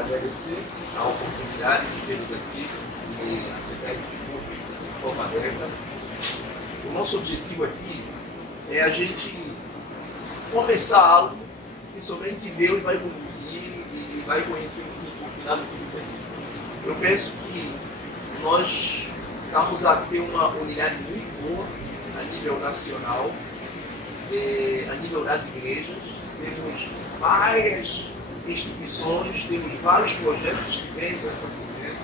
agradecer a oportunidade de termos aqui e aceitar esse convite de forma aberta. O nosso objetivo aqui é a gente começar algo que somente Deus vai conduzir e vai conhecer o final de tudo isso aqui. Eu penso que nós estamos a ter uma unidade muito boa a nível nacional, a nível das igrejas. Temos várias instituições, temos vários projetos que vêm dessa mulher,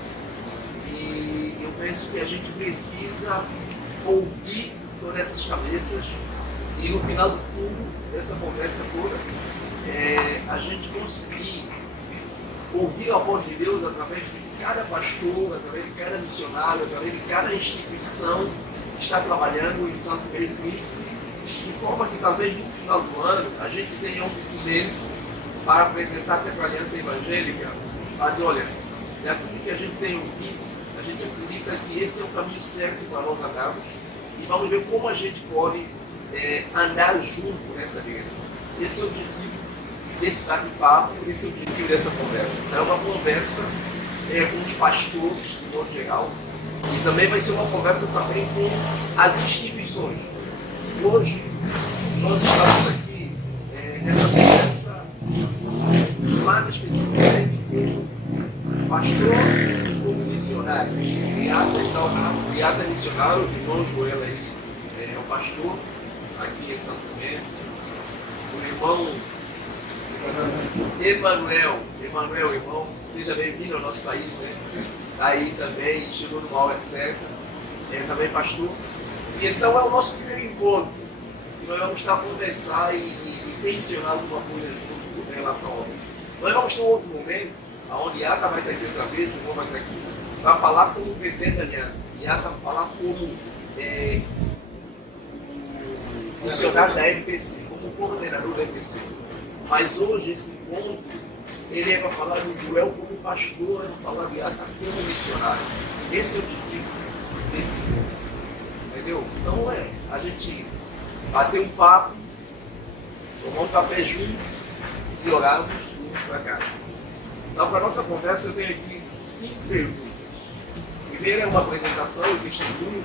e eu penso que a gente precisa ouvir todas essas cabeças e no final de tudo, dessa conversa toda, a gente conseguir ouvir a voz de Deus através de cada pastor, através de cada missionário, através de cada instituição que está trabalhando em Santo Meio do Príncipe, de forma que talvez no final do ano a gente tenha um documento para apresentar até para a Aliança Evangélica, para dizer, olha, é tudo que a gente tem ouvido, a gente acredita que esse é o caminho certo para nós andarmos e vamos ver como a gente pode andar junto nessa direção. Esse é o objetivo desse bate-papo, esse é o objetivo dessa conversa. É uma conversa com os pastores, de modo geral, e também vai ser uma conversa também com as instituições. Hoje, nós estamos aqui nessa conversa mais especificamente com pastor e como missionário. O Iata é missionário, o irmão Joel aí é o pastor aqui em Santo Tomé. O irmão Emanuel, irmão, seja bem-vindo ao nosso país, né? Está aí também, chegou numa hora certa, também pastor. E então é o nosso primeiro encontro, que nós vamos estar a conversar e tensionar alguma coisa junto em relação ao homem. Nós vamos ter um outro momento, onde Iata vai estar aqui outra vez, o irmão vai estar aqui, vai falar como presidente da aliança. Iata vai falar como funcionário da FPC, como coordenador da FPC. Mas hoje esse encontro, ele vai falar do Joel como pastor, vai falar de Iata como missionário. Esse é o objetivo desse encontro. Entendeu? Então a gente bater um papo, tomar um café juntos e orarmos juntos para cá. Então, para a nossa conversa, eu tenho aqui 5 perguntas. Primeiro é uma apresentação, o testemunho,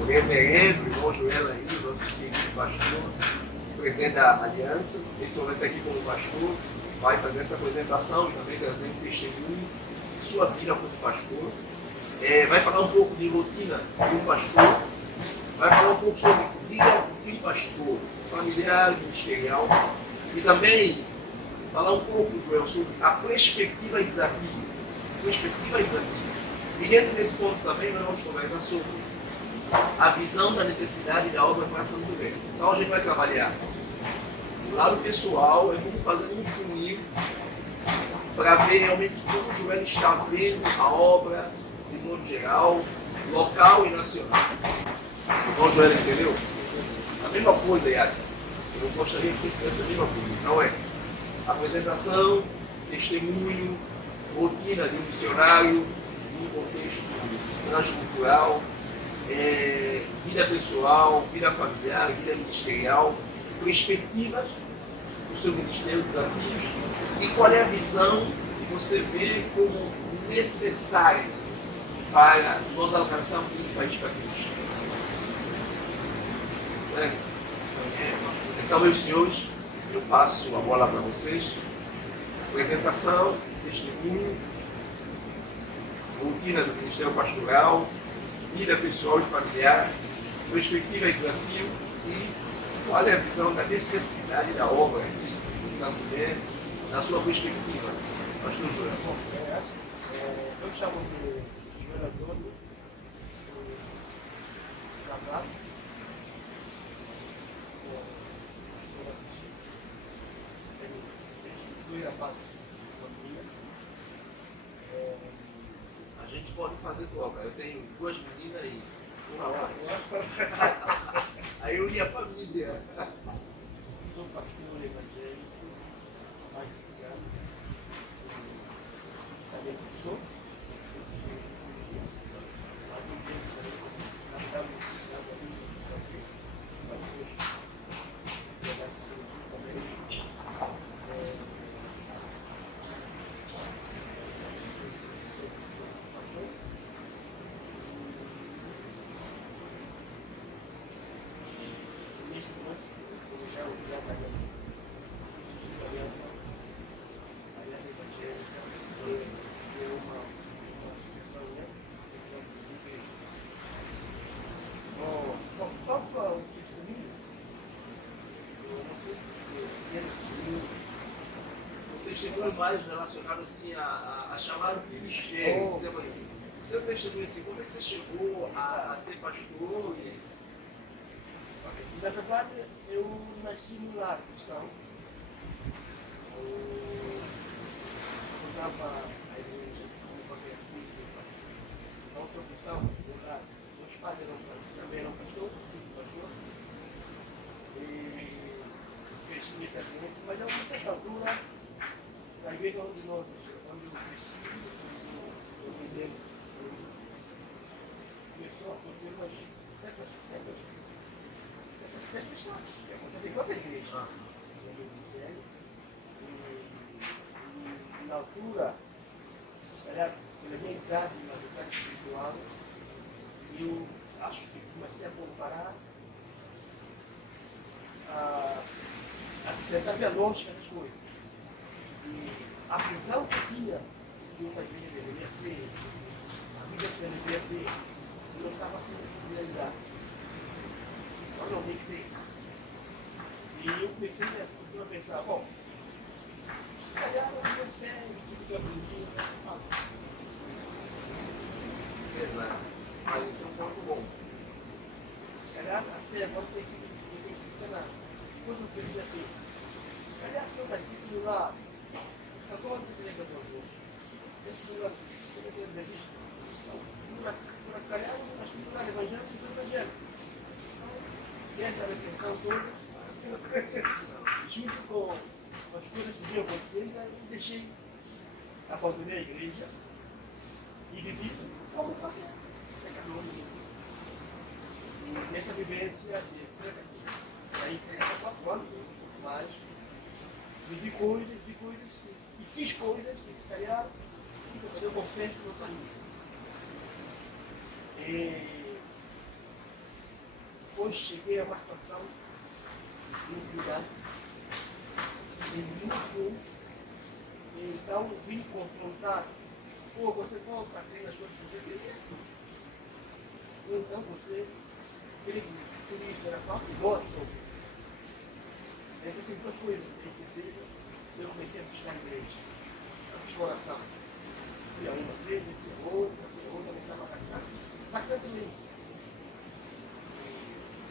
o reverendo, o irmão Joel aí, o nosso querido pastor, presidente da aliança, nesse momento aqui como pastor, vai fazer essa apresentação e também trazer um testemunho de sua vida como pastor. Vai falar um pouco de rotina de um pastor, vai falar um pouco sobre vida de um pastor, familiar, ministerial, e também falar um pouco, Joel, sobre a perspectiva e desafio. E dentro desse ponto também nós vamos conversar sobre a visão da necessidade da obra para Santo Tomé. Então a gente vai trabalhar do lado pessoal, vamos fazer um funil para ver realmente como o Joel está vendo a obra de modo geral, local e nacional. O Joel entendeu? A mesma coisa, Iata. Eu gostaria que você fizesse a mesma coisa. Então apresentação, testemunho, rotina de um missionário, num contexto transcultural, vida pessoal, vida familiar, vida ministerial, perspectivas do seu ministério, desafios, e qual é a visão que você vê como necessária para nós alcançarmos esse país para Cristo. Certo? Então, meus senhores, eu passo a bola para vocês. Apresentação, testemunho, rotina do Ministério Pastoral, vida pessoal e familiar, perspectiva e desafio, e qual é a visão da necessidade da obra aqui em Santo Tomé, na sua perspectiva. Pastor Joel. Eu me chamo de Joel Antônio, sou casado com a senhora Cristina, tenho 2 rapazes de família. A gente pode fazer troca. Eu tenho 2 meninas e uma lá. Aí eu e a família. Sou pastor evangélico há mais de 20 anos. Também sou. é o Guilherme da Aliança Evangélica, que é uma associação, né? Bom, qual é o testemunho? Eu não sei porque é testemunho. O testemunho mais relacionado assim a chamar o ministério, por exemplo assim, o seu testemunho assim, como é que você chegou a ser pastor? Na verdade, eu nasci no lar cristão. Eu estava a igreja como qualquer filho do pastor. Não sou cristão, no lar. Meus pais também eram pastores, filho de pastor. E cresci nesse ambiente, mas a uma certa altura, na igreja onde eu cresci, eu me lembro, começou a acontecer umas certas questões que acontecem em qualquer igreja. E na altura, se calhar pela minha idade, na verdade espiritual, eu acho que comecei a comparar, a tentar ver a lógica das coisas. E a visão que eu tinha de uma igreja deveria ser, a vida que deveria ser, não estava sendo realidade. Então não tem que ser. E eu comecei a pensar, bom, se calhar eu não sei tudo que eu aprendi, Exato. Mas isso é um ponto bom. se calhar até agora tem que enganar. Depois eu pensei assim, se calhar se eu nascesse no lar, agora eu teria que aprender. Esse lugar aqui, eu teria que ver. Por calhar eu nasci no lar evangélico, eu sou evangélico. E essa reflexão toda, junto com as coisas que vinham acontecendo, eu deixei, abandonei a igreja e vivi como qualquer pecador. E nessa vivência de cerca de 4 anos, mas vivi coisas e fiz coisas que se calhar eu confesso que não faria. E depois cheguei a uma situação de cuidado, então vim confrontar, você volta a crer nas coisas que você queria, então você crê que tudo isso era falso e gosta. Então, assim, duas coisas, eu comecei a buscar a igreja, a exploração. Fui a uma vez, fui a outra, mas estava bacantemente.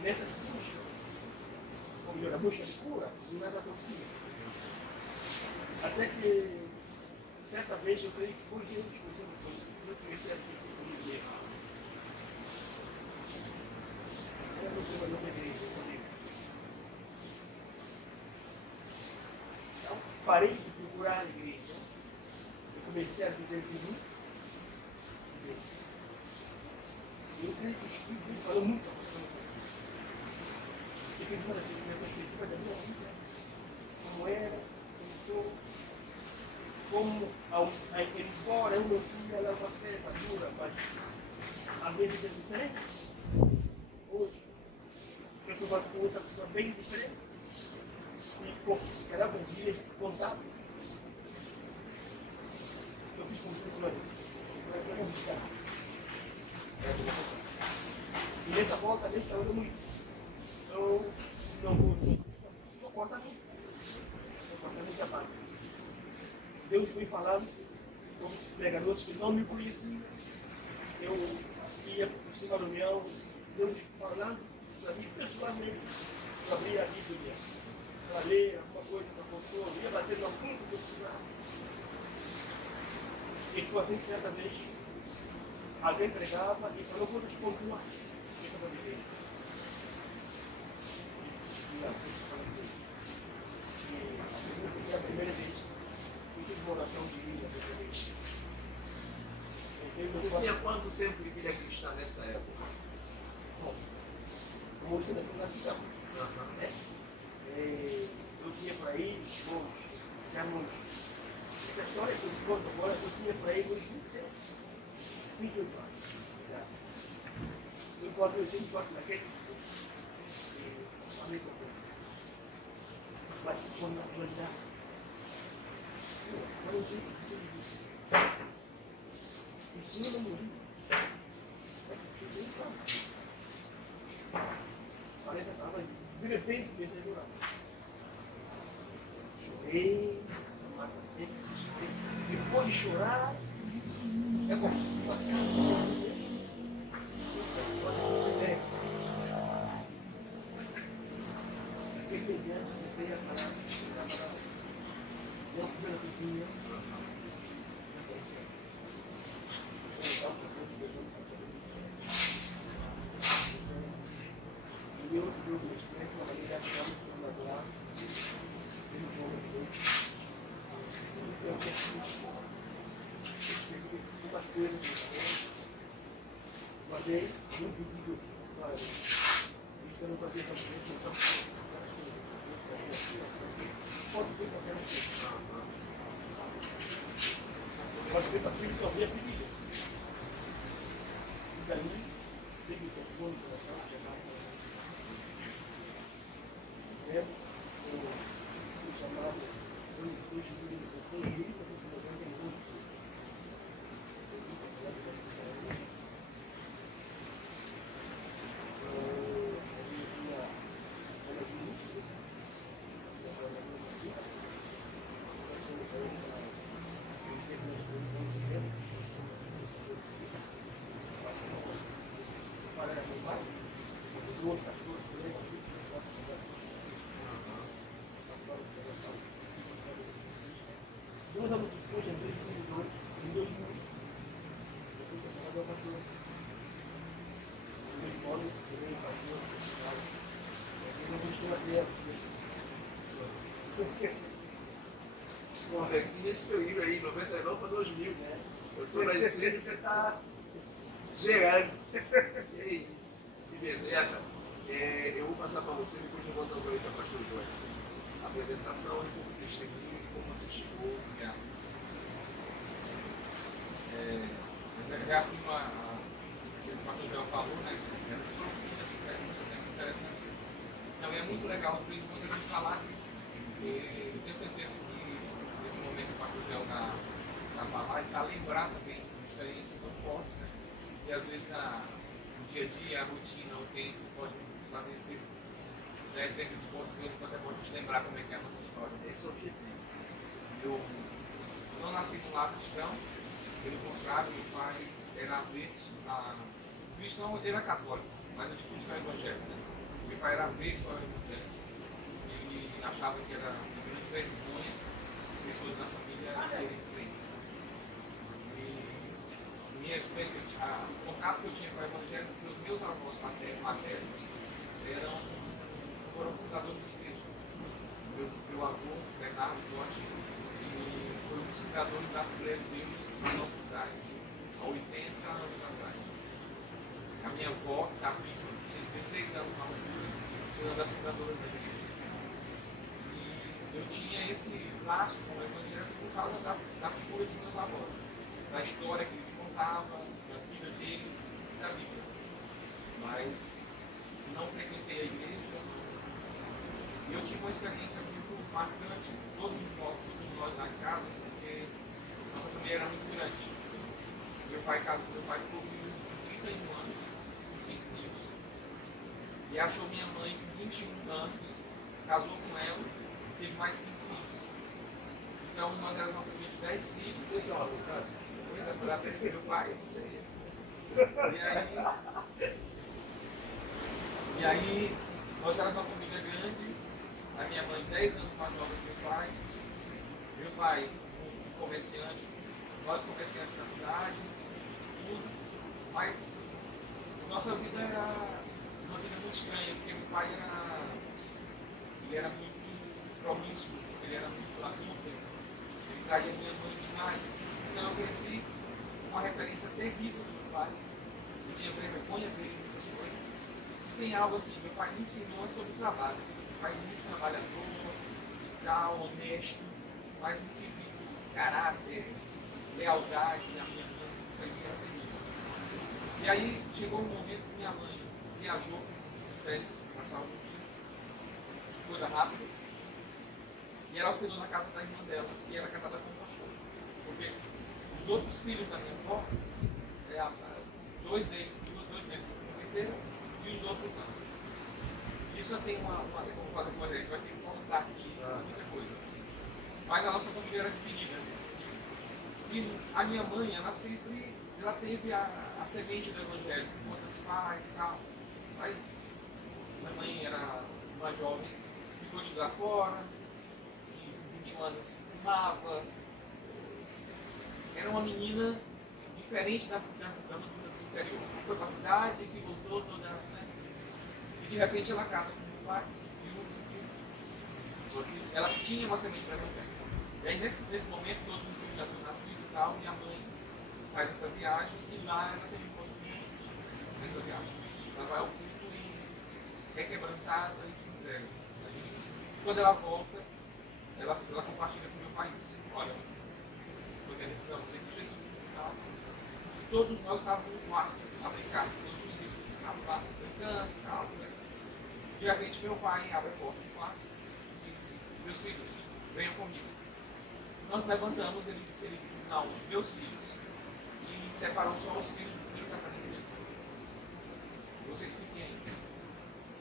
Nessas buscas, ou melhor, a busca escura, nada acontecia. Até que, certa vez, eu creio que foi Deus que eu comecei a ter eu não sei o nome da igreja, então, parei de procurar a igreja. Eu comecei a viver de mim. Eu creio que o Espírito Santo falou muito a você. E fez uma minha perspectiva da minha vida, como era, como sou, como, embora eu não tinha ela uma fé madura, mas a minha vida é diferente. Hoje, eu sou uma outra pessoa bem diferente. E se calhar com dias contábil. Eu fiz com o eu vou buscar. E nessa volta, nessa hora, eu não vou cortar tudo. Eu cortar muita parte. Deus foi falando com os pregadores que não me conheciam. Eu ia para uma reunião, Deus falando para mim pessoalmente. Eu abri a Bíblia para ler alguma coisa que aconteceu, eu ia bater no assunto que eu precisava. E foi assim que certa vez alguém pregava e falou coisas pontuais. Eu estava vivendo. E a primeira vez, eu fiz uma oração de vida. Você tinha quanto tempo de vida cristã nessa época? Bom, como você não foi nascido, eu tinha por aí, já nos. Essa história que eu te conto agora, eu tinha por aí uns 27, 28 anos. Eu posso naquele. Falei com ele. Mas quando a pessoa dá, eu não sei o que eu disse. E se eu não morri, parece que estava de repente comecei a chorar. Chorei, depois de chorar, é como se comecei a falar, eu primeiro que tinha, e eu subi o investimento, uma maneira de dar uma forma lá, eu vou eu uma coisa guardei um pedido, sabe? Isso eu não fazia para você, então pode ser qualquer coisa. Pode ser para aquilo que eu havia pedido. E daí, tem que ter um coração, chegar eu chamava, eu cheguei de pessoas ricas, duas anos depois, em 2002, em 2000, eu fui para o pastor. Eu moro, eu venho pastor, eu não estou aqui. Por quê? Bom, tinha esse período aí, 99 para 2000. Né? Eu estou nascendo e você está gerando. E é isso. E Bezerra, eu vou passar para você, depois eu vou dar para o pastor Jorge. A apresentação e como testemunho e como você chegou. Já que o pastor Joel falou, né? É muito profundo essas perguntas, é muito interessante. Então é muito legal, por exemplo, a gente falar disso. E eu tenho certeza que nesse momento que o pastor Joel está falando, ele está a lembrar também de experiências tão fortes, né? E às vezes o dia a dia, a rotina, o tempo pode nos fazer esquecer. É sempre de bom quando é bom a gente lembrar como é que é a nossa história. Esse é o objetivo. Eu não nasci num lar cristão, pelo contrário, meu pai era avulso, cristão, ele era católico, mas eu digo cristão evangélico. Né? Meu pai era avulso ao evangélico. Ele achava que era uma grande vergonha pessoas da família serem crentes. E o contato que eu tinha com o evangelho, porque os meus avós maternos foram fundadores de igreja. Meu avô, Bernardo Totti, foi um dos fundadores da Assembleia de Deus na nossa cidade, há 80 anos atrás. A minha avó, que está viva, tinha 16 anos na altura, foi uma das fundadoras da igreja. E eu tinha esse laço com o evangelho por causa da figura dos meus avós, da história que ele contava, da vida dele e da Bíblia. Mas não frequentei a igreja. E eu tive uma experiência muito marcante, todos nós lá em casa, porque nossa família era muito grande. Meu pai ficou vivo com 31 anos, com 5 filhos. E achou minha mãe com 21 anos, casou com ela e teve mais 5 filhos. Então nós éramos uma família de 10 filhos. Vocês são advogados? Pois é, por até que meu pai, não sei. E aí nós éramos uma família grande, a minha mãe 10 anos mais nova que meu pai um comerciante, nós comerciantes da cidade, tudo, mas nossa vida era uma vida muito estranha, porque meu pai era muito promíscuo, ele era muito adulto, ele traía minha mãe demais. Então eu cresci com uma referência terrível do meu pai, eu tinha vergonha dele em muitas coisas. Se tem algo assim, meu pai me ensinou sobre o trabalho. Meu pai é muito trabalhador, e tal, honesto, mas no quesito caráter, lealdade, a minha mãe, isso aqui era terrível. E aí chegou um momento que minha mãe viajou de férias, passar alguns dias, coisa rápida, E ela hospedou na casa da irmã dela, que era casada com um pastor. Porque os outros filhos da minha avó, dois deles se converteram e os outros não. Isso tem como fazer com a gente, vai ter que constar aqui muita coisa. Mas a nossa família era dividida nesse sentido. E a minha mãe, ela teve a semente do evangelho, por conta dos pais e tal. Mas minha mãe era uma jovem que foi estudar fora, e com 21 anos fumava. Era uma menina diferente das outras do interior. Foi para a cidade, que voltou toda, né? E de repente ela casa com o pai só que ela tinha uma semente para evangelho. E aí nesse momento todos os filhos já tinham nascido e tal, minha mãe faz essa viagem e lá ela tem um encontro com Jesus nessa viagem. Ela vai ao culto e é quebrantada e se entrega a Jesus. Quando ela volta, ela compartilha com o meu pai isso. Olha, foi a decisão de seguir Jesus e tal. E todos nós estávamos no quarto a brincar, todos os filhos estavam lá brincando e tal. De repente meu pai abre a porta do quarto e diz: meus filhos, venham comigo. Nós levantamos, ele disse não, os meus filhos. E separou só os filhos do primeiro casamento dele. Vocês fiquem aí.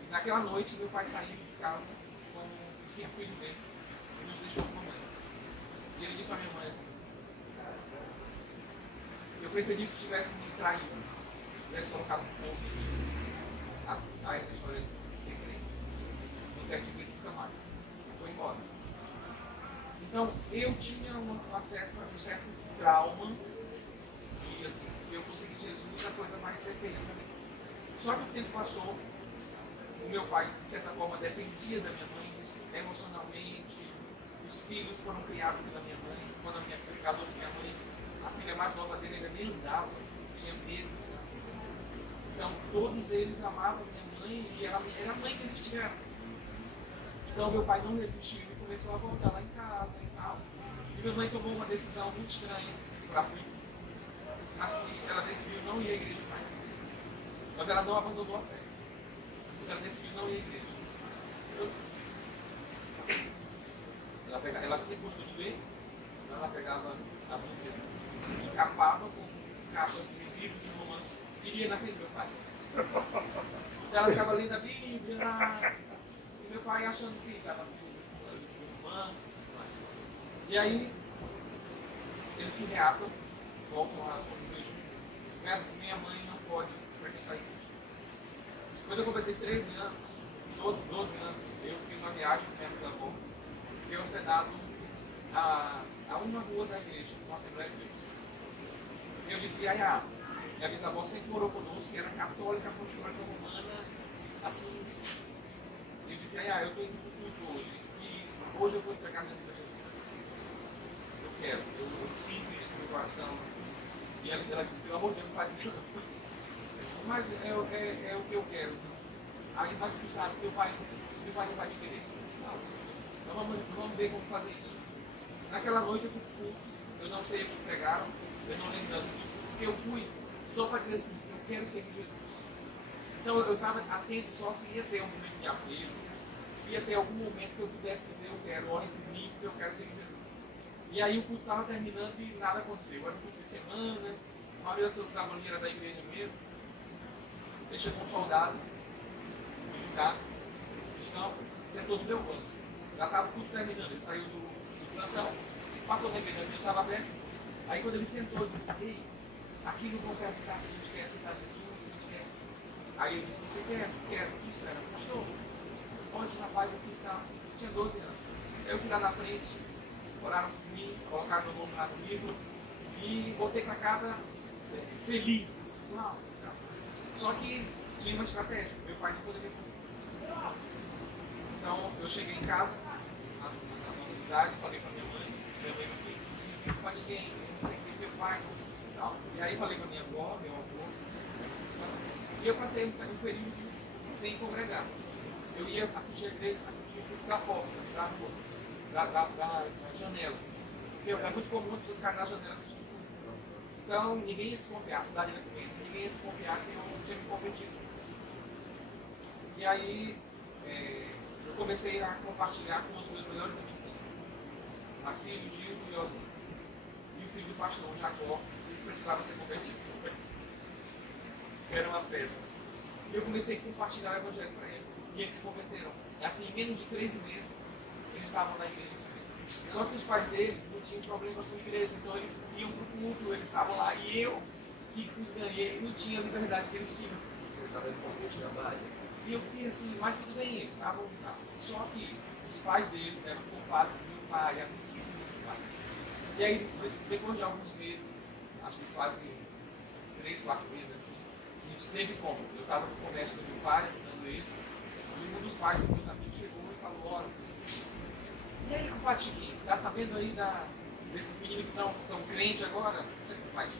E naquela noite meu pai saiu de casa com os 5 filhos dele e nos deixou com a mãe. E ele disse para minha mãe assim: eu preferi que tivesse me traído, tivesse colocado um pouco a essa história de ser crente. Não quero te ver nunca mais. E foi embora. Então, eu tinha um certo trauma de, assim, se eu conseguir Jesus, a coisa vai ser feia para mim. Só que o tempo passou, o meu pai, de certa forma, dependia da minha mãe emocionalmente, os filhos foram criados pela minha mãe. Quando a minha filha casou com minha mãe, a filha mais nova dele ainda nem andava, tinha meses de nascido. Então, todos eles amavam minha mãe e era a mãe que eles tiveram. Então, meu pai não resistiu e começou a voltar lá em casa e tal. E minha mãe tomou uma decisão muito estranha para mim, mas que ela decidiu não ir à igreja mais. Mas ela não abandonou a fé. Mas ela decidiu não ir à igreja. Ela sempre gostou de ler, ela pegava a Bíblia e encapava com capas de livros de romance e lia na frente do meu pai. Ela ficava lendo a Bíblia e meu pai achando que estava lendo romance e tudo mais. E aí eles se reatam, voltam a igreja, mas minha mãe não pode frequentar a igreja. Quando eu completei 13 anos, 12 anos, eu fiz uma viagem com minha bisavó. Fiquei hospedado a uma rua da igreja, uma Assembleia de Deus. E eu disse: minha bisavó sempre morou conosco, que era católica, apostólica romana, assim. Eu disse: eu estou indo para o culto hoje, e hoje eu vou entregar minha vida a Jesus. Eu quero, eu sinto isso no meu coração. E ela disse: pelo amor de Deus, não faz isso não. Eu disse: mas é o que eu quero. Aí, mas tu sabe, meu pai não vai te querer. Eu disse: não. Então vamos ver como fazer isso. Naquela noite eu fui pro culto, eu não sei o que pregaram, eu não lembro das músicas, porque eu fui só para dizer assim: eu quero seguir Jesus. Então eu estava atento só se ia ter um momento de apelo, se ia ter algum momento que eu pudesse dizer: eu quero, orem por mim, porque eu quero seguir Jesus. E aí o culto estava terminando e nada aconteceu. Era um culto de semana, a maioria das pessoas que estavam ali era da igreja mesmo. Aí chegou um soldado, militar, cristão, sentou no meu banco. Já estava o culto terminando, ele saiu do plantão, passou na igreja, a igreja estava aberta. Aí quando ele sentou, ele disse: ei, aqui não vão perguntar se a gente quer aceitar Jesus, se a gente quer. Aí ele disse: você quer? Quero. O que espera? Pastor, olha esse rapaz aqui, tá? Eu tinha 12 anos. Aí eu fui lá na frente, oraram por mim, colocaram meu nome lá no livro e voltei para casa feliz. Assim, uau, tá. Só que tinha uma estratégia, meu pai não poderia saber. Então eu cheguei em casa, na nossa cidade, falei para minha mãe não disse isso para ninguém, eu não sei quem é meu pai e tal. E aí falei para minha avó, meu avô, e eu passei um período sem congregar. Eu ia assistir a igreja, assistir tudo da porta, da janela. Porque era muito comum as pessoas ficarem na janela assistindo tudo. Então ninguém ia desconfiar, a cidade era pequena, ninguém ia desconfiar que eu tinha me convertido. E aí eu comecei a compartilhar com os meus melhores amigos Marcílio, Gil e Osmar. E o filho do pastor, Jacó, precisava ser convertido. Era uma peça. E eu comecei a compartilhar o evangelho para eles. E eles se converteram. E assim, em menos de 3 meses, eles estavam na igreja também. Só que os pais deles não tinham problema com a igreja, então eles iam para o culto, eles estavam lá. E eu, que os ganhei, não tinha a liberdade que eles tinham. Você estava em qualquer trabalho. E eu fiquei assim, mas tudo bem, eles estavam. Só que os pais deles eram culpados do meu pai, a amicíssima do meu pai. E aí, depois de alguns meses, acho que quase uns 3, 4 meses assim, a gente teve como. Eu estava no comércio do meu pai, ajudando ele, e um dos pais dos meus amigos chegou e falou: olha, e aí, compadre Chiquinho, tá sabendo aí desses meninos que estão crentes agora? Você que faz?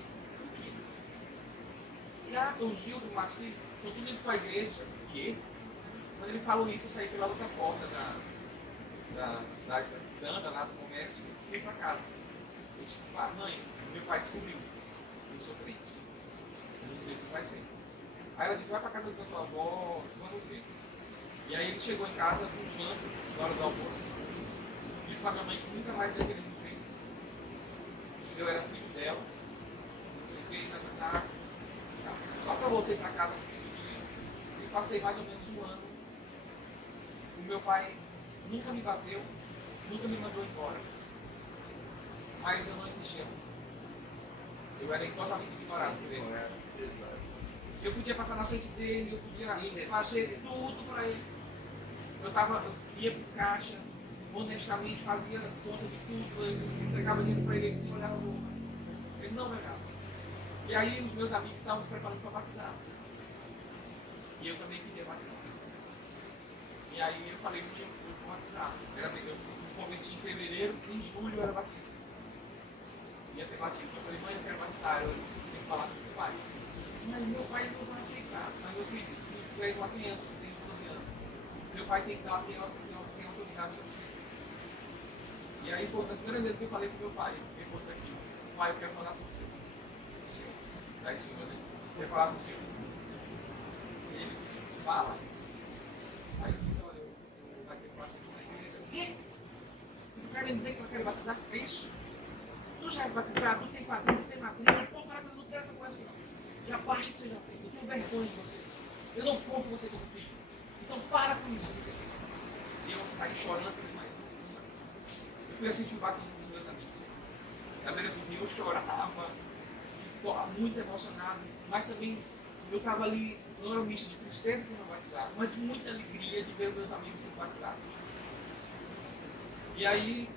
E o Gil, do Marci, estão tudo indo para a igreja. O quê? Quando ele falou isso, eu saí pela outra porta da anda lá do comércio e fui para casa. Eu disse: mãe, meu pai descobriu, eu sou crente, eu não sei o que vai ser. Aí ela disse: vai para casa da tua avó, vamos ver. E aí ele chegou em casa puxando na hora do almoço, disse para minha mãe que nunca mais ia querer me ver. Eu era filho dela, não sei o que, só que eu voltei para casa no fim do dia e passei mais ou menos um ano. O meu pai nunca me bateu, nunca me mandou embora, mas eu não existia. Eu era totalmente ignorado por ele. Exato. Eu podia passar na frente dele, eu podia fazer tudo para ele. Eu ia para o caixa, honestamente fazia conta de tudo, eu entregava dinheiro para ele, ele nem olhava no olho. Ele não me olhava. E aí os meus amigos estavam se preparando para batizar. E eu também queria batizar. E aí eu falei: eu vou batizar. Eu me converti em fevereiro, em julho era batismo. Ia ter batismo. Eu falei: mãe, eu quero batizar. Eu disse: tem que falar com meu pai. Eu disse: mas meu pai não vai aceitar. Mas meu filho, tu és uma criança, tu tens 12 anos. Meu pai tem que dar, tem autoridade sobre isso. E aí foi uma das primeiras vezes que eu falei pro meu pai, depois daqui: pai, eu quero falar com você. O senhor, daí senhor, né? Eu quero falar com o senhor. E ele disse: fala. Aí ele disse: olha, eu vai ter batismo na igreja. O quê? Tu quer me dizer que eu quero batizar? É isso? Tu já és batizado? Não tem padrinho, não tem madrinha. Eu não para, não quero essa coisa aqui não. Já baixa o que você já fez. Eu tenho vergonha de você. Eu não conto você como filho. Então para com isso. Você. E eu saí chorando pela manhã. Eu fui assistir o batismo dos meus amigos. Na beira do rio eu chorava, muito emocionado, mas também eu estava ali, não era um misto de tristeza por não batizar, mas de muita alegria de ver os meus amigos sendo batizados. E aí,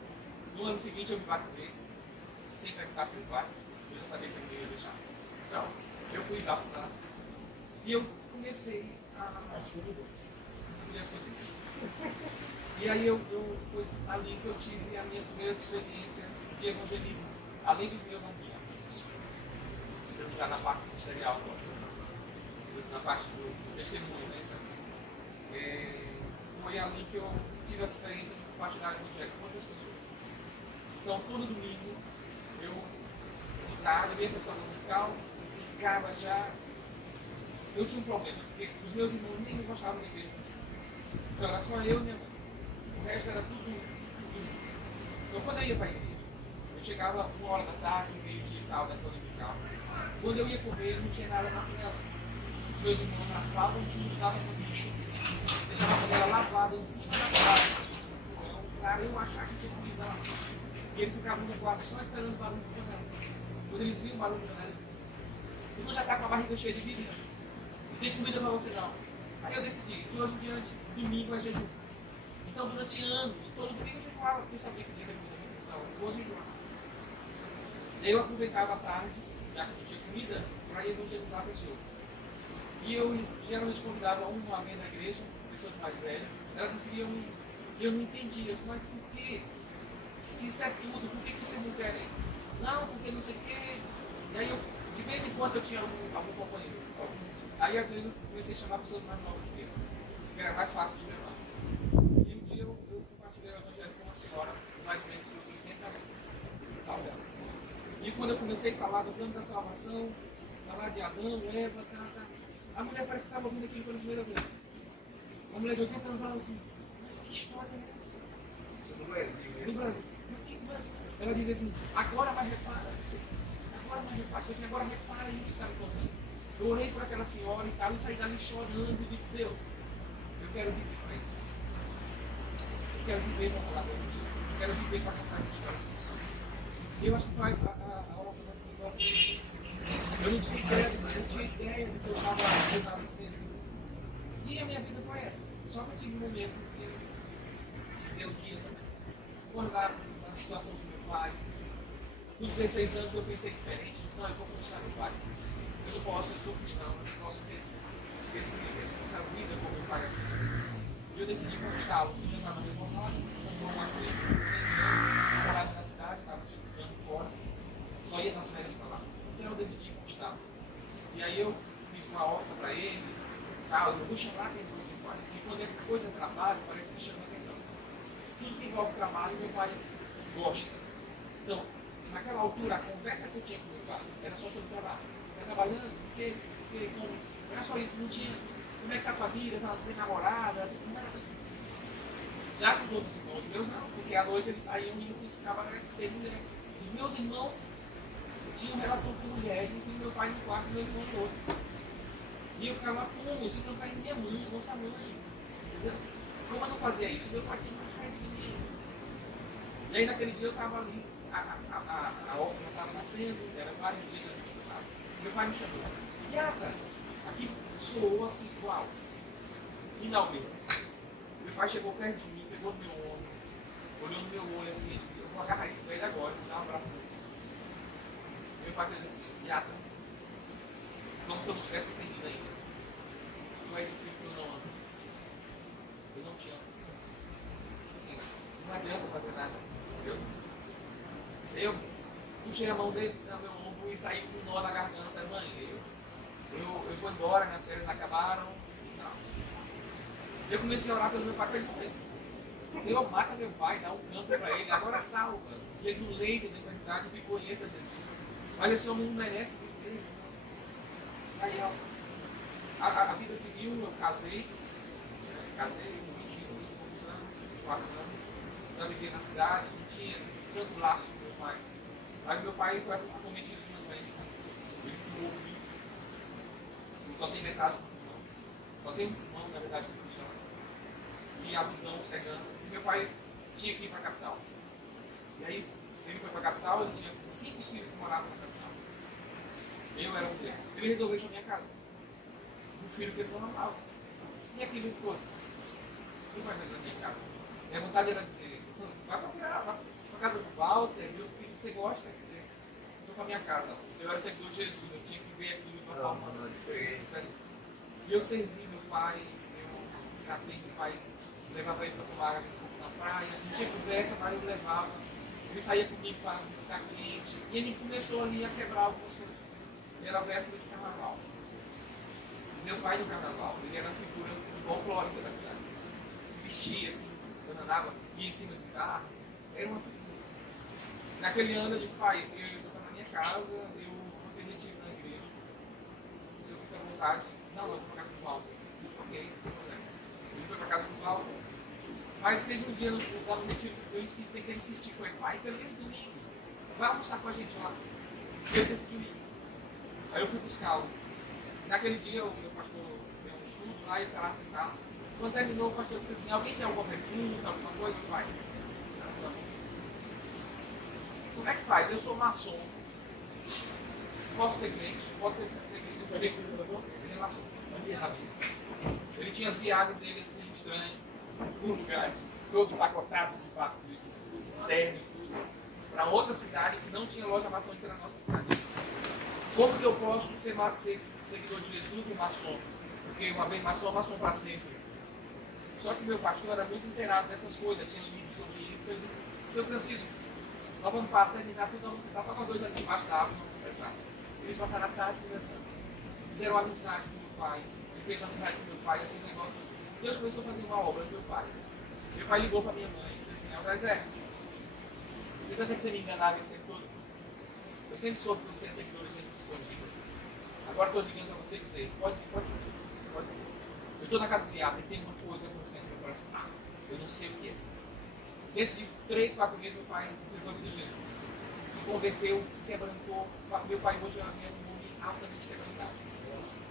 no ano seguinte eu me batizei, sem perguntar para o pai, eu já sabia que eu ia deixar. Então, eu fui batizado e eu comecei a E aí foi ali que eu tive as minhas primeiras experiências de evangelismo, além dos meus amigos. Já na parte ministerial, na parte do testemunho, né? Foi ali que eu tive a experiência de compartilhar o evangelho com outras pessoas. Então, todo domingo, eu de tarde, eu ia para a escola dominical, ficava já. Eu tinha um problema, porque os meus irmãos nem gostavam da igreja. Então, era só eu e minha mãe. O resto era tudo. Então, quando eu ia para a igreja, eu chegava 1h da tarde, meio-dia e tal, da escola dominical. Quando eu ia comer, não tinha nada na panela. Os meus irmãos raspavam tudo, davam no lixo, deixavam a panela lavada em cima da panela, para eu achar que tinha comida lá. E eles ficavam no quarto só esperando o barulho de panela. Quando eles viam o barulho de panela, eles diziam: tu não já está com a barriga cheia de vida? Não tem comida para você não. Aí eu decidi que hoje em diante, domingo é jejum. Então, durante anos, todo domingo eu jejuava, porque eu sabia que tinha comida. Não, eu vou jejuar. Daí eu aproveitava a tarde, já que não tinha comida, para evangelizar pessoas. E eu geralmente convidava uma a ver na igreja, pessoas mais velhas. Elas não queriam ir. E eu não entendia. Eu disse: mas por quê? Se isso é tudo, por que vocês não querem? Não, porque não sei o quê. E aí, de vez em quando, eu tinha algum companheiro. Aí, às vezes, eu comecei a chamar pessoas mais novas que eu, porque era mais fácil de levar. E um dia eu compartilhei o evangelho com uma senhora, mais ou menos seus 80 anos. E quando eu comecei a falar do plano da salvação, falar de Adão, Eva, a mulher parece que estava ouvindo aquilo pela primeira vez. Uma mulher de 80 anos falava assim: mas que história é essa? Isso no Brasil, né? No Brasil. Mas Ela diz assim, agora mais repara. Tipo assim, agora repara isso que está me contando. Eu orei por aquela senhora e tal, e saí dali chorando e disse, Deus, eu quero viver para isso. Eu quero viver para falar para gente. Eu quero viver para contar essa história para as pessoas. E eu acho que vai a oração das pessoas. Eu não tinha ideia do que eu estava dizendo. E a minha vida foi essa. Só que eu tive momentos que deu dia também. Acordar na situação do meu pai. Com 16 anos eu pensei diferente. Não, eu vou conquistar meu pai. Eu sou cristão, eu posso ter essa vida como meu pai assim. E eu decidi conquistá-lo. Eu estava reformado, comprou uma clínica, morava na cidade, estava estudando fora, só ia nas férias para lá. Então eu decidi conquistá-lo. E aí eu fiz uma horta para ele, tal, eu vou chamar a atenção do meu pai. E quando é coisa de trabalho, parece que chama a atenção. Tudo que envolve trabalho, meu pai gosta. Então, naquela altura, a conversa que eu tinha com meu pai era só sobre trabalho. Está trabalhando, porque não era só isso, não tinha como é que está a tua vida, tem namorada, nada. Já com os outros irmãos meus, não, porque à noite eles saíam e buscavam ter mulher. Os meus irmãos tinham relação com mulheres e meu pai no quarto e meu irmão no outro. E eu ficava, como? Vocês não caem minha mãe, nossa mãe. Entendeu? Como eu não fazia isso? Meu pai tinha uma raiva de mim. E aí naquele dia eu estava ali, a horta estava nascendo, era vários dias antes. Meu pai me chamou. Yata! Aquilo soou assim, uau! Finalmente. Meu pai chegou perto de mim, pegou no meu ombro, olhou no meu olho assim, eu vou agarrar esse pra ele agora, vou dar um abraço nele. Meu pai fez assim, Yata, como se eu não tivesse entendido ainda. Tu és o filho que eu não amo. Eu não te amo. Tipo assim, não adianta fazer nada. Eu puxei a mão dele no meu ombro e saí com um nó na garganta, mãe. Eu vou embora, minhas férias acabaram. Não. Eu comecei a orar pelo meu pai para ele morrer. Senhor, mata meu pai, dá um campo para ele, agora salva. Que ele no leito da eternidade me conheça Jesus. Mas esse homem não merece viver. Aí a vida seguiu, eu casei com 20 e poucos anos, 24 anos. Já vivia na cidade, não tinha tanto laço com meu pai. Mas meu pai foi acometido de uma doença. Ele fumou o fio. Só tem metade do pulmão. Só tem um pulmão, na verdade, que funciona. E a visão cegando. E meu pai tinha que ir para a capital. E aí, ele foi para a capital, ele tinha 5 filhos que moravam na capital. Eu era um deles. Ele resolveu ir para a minha casa. Um filho que ele não amava. E aquilo ele falou: não vai vir para a minha casa. Minha vontade era dizer: vai para a casa do Walter, meu filho que você gosta, quer dizer, vou para a minha casa. Eu era seguidor de Jesus, eu tinha que ver aquilo de uma forma diferente. E eu servi meu pai, eu tratei meu pai, levava ele para tomar água na praia, não tinha conversa, mas eu levava. Ele saía comigo para visitar cliente, e ele começou ali a quebrar algumas coisas. Era a véspera de carnaval. Meu pai no carnaval, ele era uma figura folclórica da cidade. Se vestia assim, quando andava, ia em cima do carro, era uma figura. Naquele ano eu disse, pai, eu disse para na minha casa, eu não tenho retiro na igreja. Se eu fico à vontade, não, eu vou para a casa do Walter. Ok, não tem problema. Ele foi para a casa do Walter. Mas teve um dia no retiro que eu tentei insistir com ele, pai, pelo menos domingo, vai almoçar com a gente lá. E ele decidiu ir. Aí eu fui buscá-lo. Naquele dia o meu pastor deu um estudo lá e ele estava lá sentado. Quando terminou, o pastor disse assim, alguém tem alguma pergunta, alguma coisa? Pai, como é que faz? Eu sou maçom. Posso ser crente? Posso ser crente? Ele é maçom. Ele sabia. Ele tinha as viagens dele assim, estranhas, por lugares, todo empacotado de terno e tudo, para outra cidade que não tinha loja maçônica na nossa cidade. Como que eu posso ser seguidor de Jesus e maçom? Porque uma vez maçom para sempre. Só que meu pastor era muito inteirado dessas coisas, tinha lido sobre isso. Ele disse, seu Francisco, nós vamos para terminar tudo, vamos sentar só com dois aqui embaixo da árvore e vamos conversar. Eles passaram a tarde conversando. Fizeram uma amizade com meu pai. Ele fez uma amizade com meu pai, assim, um negócio. Deus começou a fazer uma obra com meu pai. Meu pai ligou para minha mãe e disse assim, Zé, você pensa que você me enganava esse tempo todo? Eu sempre soube que você é seguidor de Jesus escondido. Agora estou ligando para você dizer, pode ser. Eu estou na casa do Iata e tem uma coisa acontecendo no meu coração. Eu não sei o que é. Dentro de 3, 4 meses, meu pai entregou a vida de Jesus. Se converteu, se quebrantou. Meu pai hoje é um homem altamente quebrantado.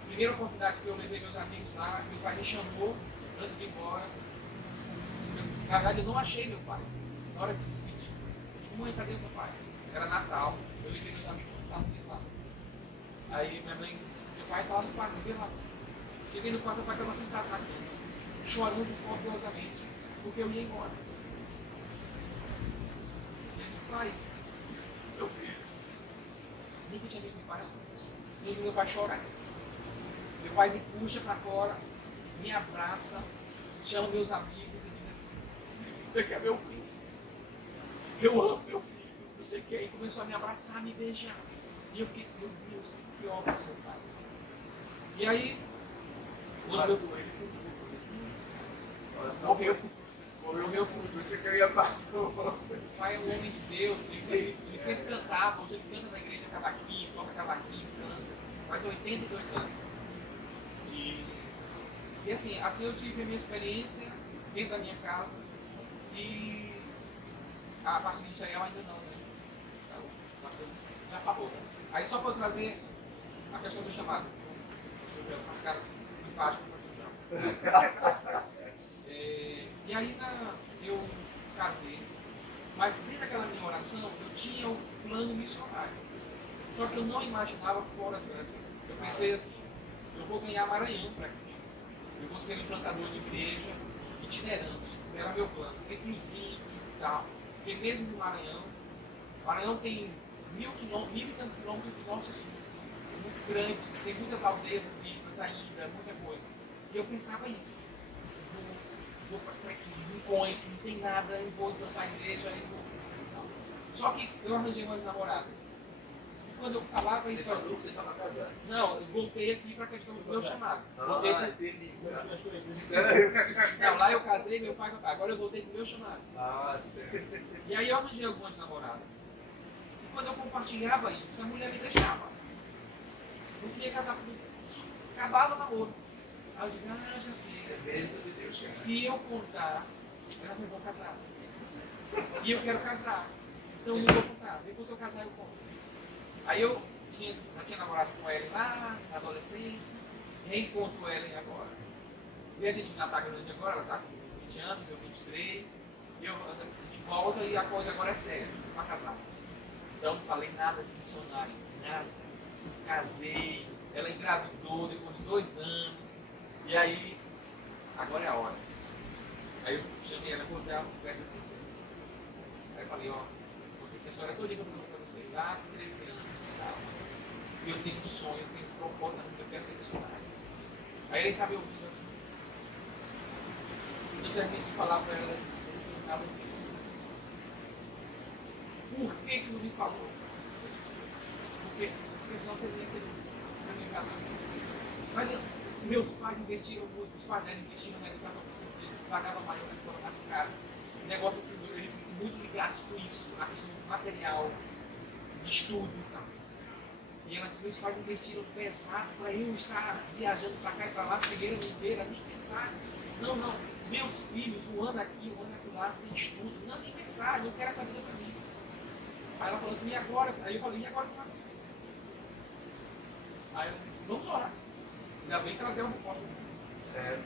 Primeira oportunidade que eu levei meus amigos lá, meu pai me chamou antes de ir embora. Na verdade, eu não achei meu pai. Na hora de despedir, eu disse, mãe, cadê meu pai? Era Natal, eu levei meus amigos no sábado dele lá. Aí minha mãe disse, meu pai está lá no quarto, vê lá. Cheguei no quarto, meu pai estava sentado na cama, chorando copiosamente, porque eu ia embora. E aí, pai, meu filho, nunca tinha visto meu pai assim. Nunca vi meu pai chorar. Meu pai me puxa para fora, me abraça, chama meus amigos e diz assim, você quer meu príncipe? Eu amo meu filho, não sei o que. E começou a me abraçar, me beijar. E eu fiquei, meu Deus, que obra você faz? E aí, hoje meu morreu por Você queria partir. o pai é um homem de Deus, ele sempre cantava, hoje ele canta na igreja cavaquinho, toca cavaquinho, canta, vai ter 82 anos. E assim eu tive a minha experiência dentro da minha casa e a parte ministerial ainda não, né? Então, o pastor já falou, né? Aí só para eu trazer a questão do chamado, o pastor já marcado enfático para o pastor. E aí eu casei, mas dentro daquela minha oração eu tinha um plano missionário, só que eu não imaginava fora do Brasil. Eu pensei assim, eu vou ganhar Maranhão para Cristo. Eu vou ser um implantador de igreja itinerante. Era meu plano. Entre os índios e tal. Porque mesmo no Maranhão tem 1.000 e tantos quilômetros de norte a sul. É muito grande, tem muitas aldeias indígenas ainda, muita coisa. E eu pensava isso. Eu vou para esses rincões que não tem nada, eu vou implantar a igreja, Só que eu arranjei umas namoradas. Quando eu falava isso para as Você estava casado. não, eu voltei aqui para a questão do meu chamado. Entendi. Não, lá eu casei, meu pai, agora eu voltei pro meu chamado. Certo. E aí eu arranjei algumas namoradas. E quando eu compartilhava isso, a mulher me deixava. Não queria casar comigo. Isso acabava o namoro. Aí eu digo, já sei. Bênção de Deus, cara. Se eu contar, ela não vou casar. E eu quero casar. Então não vou contar. Depois que eu casar, eu conto. Aí eu já tinha namorado com Ellen lá, na adolescência, reencontro Ellen agora. E a gente já está grande agora, ela está com 20 anos, eu 23, e a gente volta e a coisa agora é séria, para casar. Então não falei nada de missionário, nada. Casei, ela engravidou depois de 2 anos, e aí, agora é a hora. Aí eu chamei ela, acordar, conversa com você. Aí eu falei, contei essa história toda que eu vou para você, lá com 13 anos. E eu tenho um sonho, eu tenho um propósito, eu quero ser missionário. Aí ele estava me ouvindo assim. Eu terminei de falar para ela, disse, eu não estava ouvindo isso. Por que você não me falou? Porque senão você não ia ter casamento. Mas meus pais investiram muito, os pais dela investiram na educação do seu filho, pagavam maior na escola mais cara. O negócio assim, eles ficam muito ligados com isso, a questão do material, de estudo e tal. E ela disse, meus pais investiram pesado para eu estar viajando para cá e para lá, cegueira inteira, nem pensar. Não, meus filhos, um ano aqui, um ano lá, sem estudo, não, nem pensar, não quero essa vida para mim. Aí ela falou assim, e agora? Aí eu falei, e agora o que vai fazer? Aí ela disse, vamos orar. Ainda bem que ela deu uma resposta assim.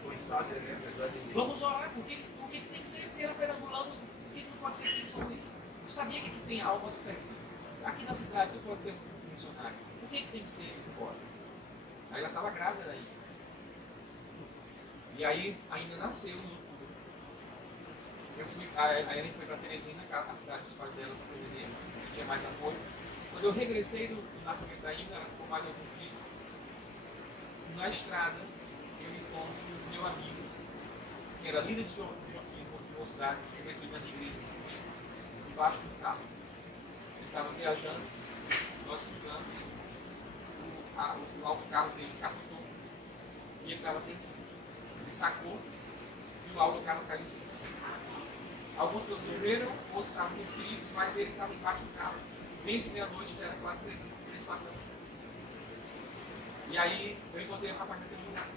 Foi sábia, né? Apesar de... Vamos orar, por que tem que ser perambulando? Por que não pode ser pensando nisso? Eu sabia que aqui tem almas perdidas. Aqui na cidade tu pode ser um missionário. Por que tem que ser fora? Aí ela estava grávida daí. E aí ainda nasceu em outubro. A Ellen foi para Teresina, a cidade dos pais dela, para Teresina, que tinha mais apoio. Quando eu regressei do nascimento da Ina, ela ficou mais alguns dias. Na estrada, eu encontro meu amigo, que era líder de mocidade, que veio aqui na igreja, debaixo do carro. Estava viajando, nós cruzamos, o autocarro dele capotou e ele estava sem cinto. Ele sacou e o autocarro caiu em cima. Algumas pessoas morreram, outros estavam muito feridos, mas ele estava embaixo do carro. Desde meia-noite já era quase 3, 4 anos. E aí eu encontrei o rapaz naquele lugar.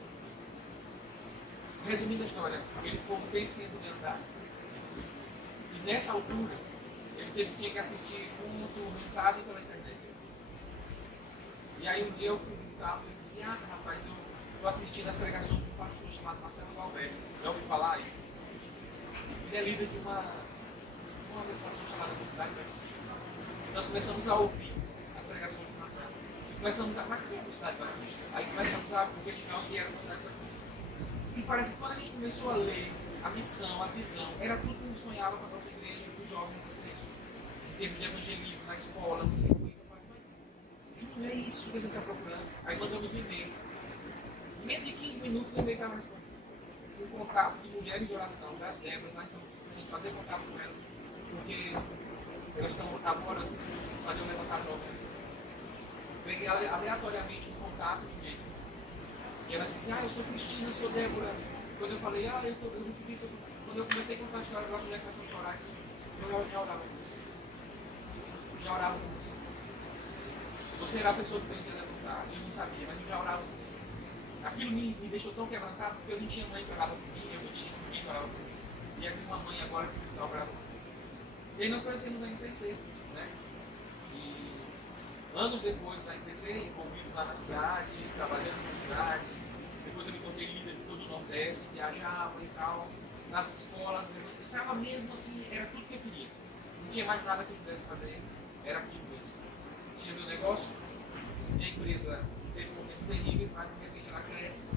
Resumindo a história, ele ficou um tempo sem poder andar. E E nessa altura, ele tinha que assistir culto, mensagem pela internet. E aí um dia eu fui visitá-lo e ele disse, rapaz, eu estou assistindo as pregações de um pastor chamado Marcelo Valverde. Já ouvi falar aí? Ele é líder de uma organização chamada Mocidade Batista. Nós começamos a ouvir as pregações de Marcelo. E começamos a, mas o que é Mocidade Batista? Aí começamos a investigar o que era Mocidade Batista. E parece que quando a gente começou a ler a missão, a visão, era tudo que a gente sonhava para a nossa igreja, para os jovens da nossa igreja. Em termos de evangelismo, na escola, no circuito. Júnior, é isso que a gente está procurando. Aí mandamos um e-mail. Em menos de 15 minutos o e-mail estava respondido. Um contato de mulheres de oração, das Débora, lá em São Luís, para a gente fazer contato com elas. Porque elas estão agora para eu levantar a jovem. Peguei aleatoriamente um contato com ele. E ela disse, eu sou Cristina, sou Débora. Quando eu falei, eu recebi seu contato. Quando eu comecei a contar a história, a mulher começou a chorar e disse, eu já orava com você. Já orava com você. Você era a pessoa que Deus ia levantar, eu não sabia, mas eu já orava com você. Aquilo me deixou tão quebrantado, porque eu não tinha mãe que orava por mim, eu não tinha ninguém que orava por mim. E eu tinha uma mãe agora que espiritual orava por mim. E aí nós conhecemos a MPC, né? E anos depois da MPC, envolvidos lá na cidade, trabalhando na cidade, depois eu me tornei líder de todo o Nordeste, viajava e tal, nas escolas, eu estava mesmo assim, era tudo que eu queria. Não tinha mais nada que eu pudesse fazer, era aquilo mesmo. Tinha meu negócio, minha empresa teve momentos terríveis, mas de repente ela cresce.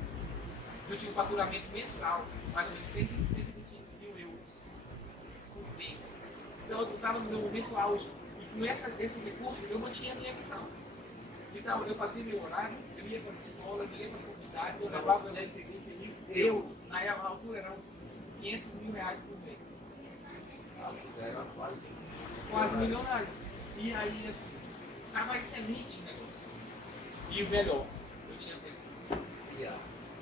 Eu tinha um faturamento mensal, mais ou menos 120 mil euros por mês. Então eu estava no meu momento auge. E com esse recurso eu mantinha a minha missão. Então eu fazia meu horário, eu ia para as escolas, eu ia para as comunidades, eu levava 120 mil euros. Na altura eram uns 500 mil reais por mês. Nossa, era quase milionário. E aí assim, estava excelente o negócio. E o melhor, eu tinha tempo.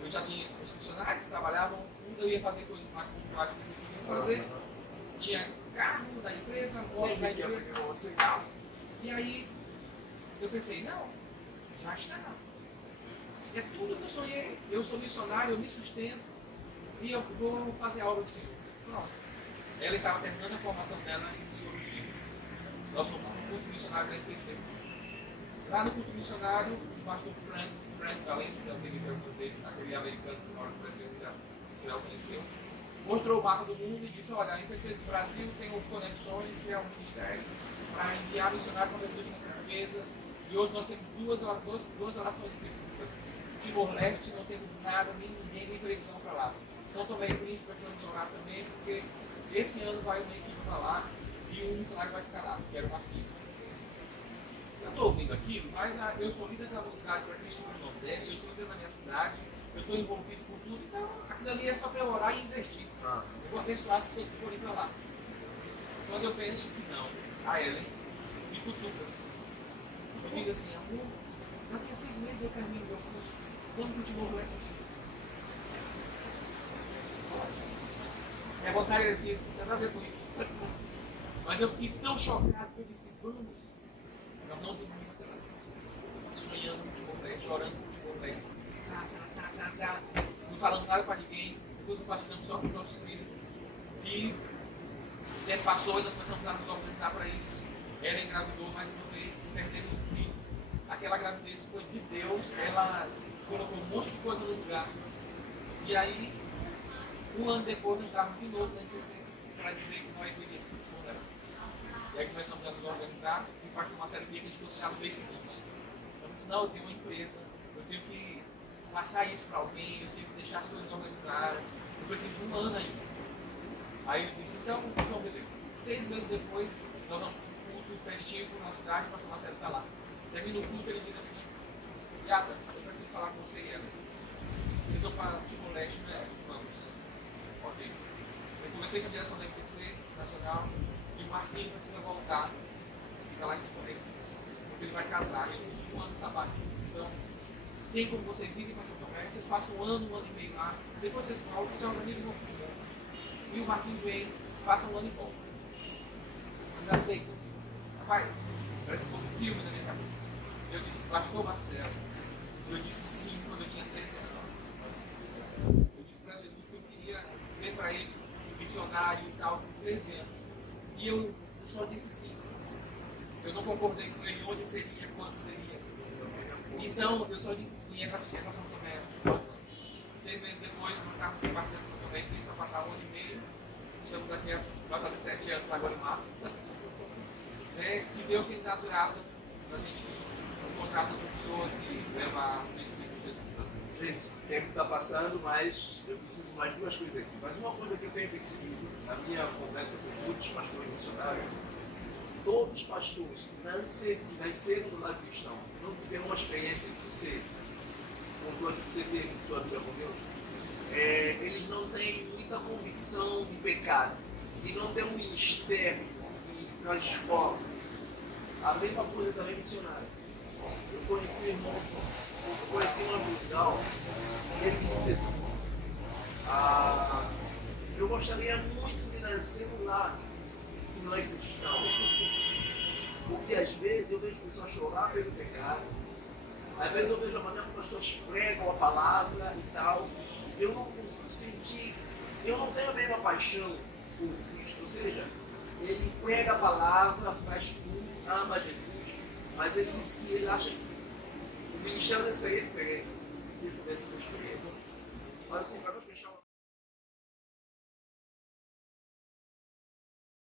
Eu já tinha os funcionários que trabalhavam, eu ia fazer coisas mais pontuais que eu tinha que fazer. Tinha carro da empresa, moto da empresa. E aí eu pensei, não, já está. É tudo que eu sonhei. Eu sou missionário, eu me sustento e eu vou fazer a obra do Senhor. Pronto. Ela estava terminando a formação dela em psicologia. Nós fomos para o culto missionário da MPC. Lá no culto missionário, o pastor Frank Valência, que eu tenho algumas vezes, aquele americano que mora no Brasil, já o conheceu, mostrou o mapa do mundo e disse, olha, a MPC do Brasil tem conexões, que é um ministério, para enviar missionário para o Brasil na portuguesa. E hoje nós temos duas orações específicas. Timor-Leste, não temos nada, nem previsão para lá. São Tomé e Príncipe precisamos orar também, porque esse ano vai uma equipe para lá e um missionário vai ficar lá, que era o Marquinhos. Eu estou ouvindo aquilo, mas eu sou líder da Mocidade para Cristo no Nordeste, eu sou líder da minha cidade, eu estou envolvido com tudo, então aquilo ali é só para eu orar e investir. Eu vou abençoar as pessoas que forem para lá. Quando eu penso que não, a Ellen me cutuca. Eu digo assim, amor, daqui a 6 meses eu termino meu curso, vamos para o Timor-Leste. Nossa, minha vontade é assim, não tem nada a ver com isso. Mas eu fiquei tão chocado que eu disse, vamos. Nós não dormimos até lá. Sonhando com o Timor-Leste, chorando com o Timor-Leste. Não falando nada para ninguém, depois compartilhamos só com os nossos filhos. E o tempo passou e nós começamos a nos organizar para isso. Ela engravidou mais uma vez, perdemos o filho. Aquela gravidez foi de Deus, ela colocou um monte de coisa no lugar. E aí, um ano depois, nós estávamos de novo na MPC para dizer que nós iríamos para o Timor-Leste. E aí começamos a nos organizar e o pastor Marcelo queria que a gente fosse já no mês seguinte. Eu disse, não, eu tenho uma empresa, eu tenho que passar isso para alguém, eu tenho que deixar as coisas organizadas, eu preciso de um ano ainda. Aí ele disse, então beleza. 6 meses depois, nós vamos para um culto festivo na cidade, o pastor Marcelo está lá. Termina o culto, ele diz assim, Yata, eu preciso falar com você e ela. Vocês vão para o Timor-Leste, né? Vamos. Ok. Eu conversei com a direção da MPC Nacional e o Marquinhos precisa voltar, fica lá em São Paulo, porque ele vai casar, ele tem um ano sabático. Então, tem como vocês irem para São Tomé, vocês passam um ano e meio lá, depois vocês voltam, vocês organizam um futebol. E o Marquinhos vem, passa um ano e volta. Vocês aceitam? Rapaz, parece um filme na minha cabeça. Eu disse, pastor Marcelo, eu disse sim quando eu tinha 13 anos. Eu disse para Jesus que eu queria ver para ele, missionário e tal, com 13 anos. E eu só disse sim. Eu não concordei com ele onde seria, quando seria. Então, eu só disse sim, é para São Tomé. 6 meses depois, nós estávamos embarcando em São Tomé, isso para passar 1 ano e meio. Estamos aqui, vai fazer 7 anos agora em março. E Deus tem dado graça para a gente encontrar outras pessoas e levar o Espírito de Jesus para nós. Gente, o tempo está passando, mas eu preciso mais 2 coisas aqui. Mas uma coisa que eu tenho percebido na minha conversa com muitos pastores missionários, todos os pastores que nasceram do lado cristão, não tiveram uma experiência que você contou aqui que você teve em sua vida com Deus, eles não têm muita convicção de pecado e não têm um ministério que transforma. A mesma coisa também missionária. Eu conheci um irmão, eu conheci um abundão, e ele me disse assim, eu gostaria muito de nascer num lar que não é cristão, porque às vezes eu vejo pessoas chorar pelo pecado, às vezes eu vejo a maneira como as pessoas pregam a palavra e tal, eu não consigo sentir, eu não tenho a mesma paixão por Cristo, ou seja, ele prega a palavra, faz tudo, ama Jesus, mas ele disse que ele acha que o ministério deve ser diferente, se ele tivesse essa experiência. Mas assim, para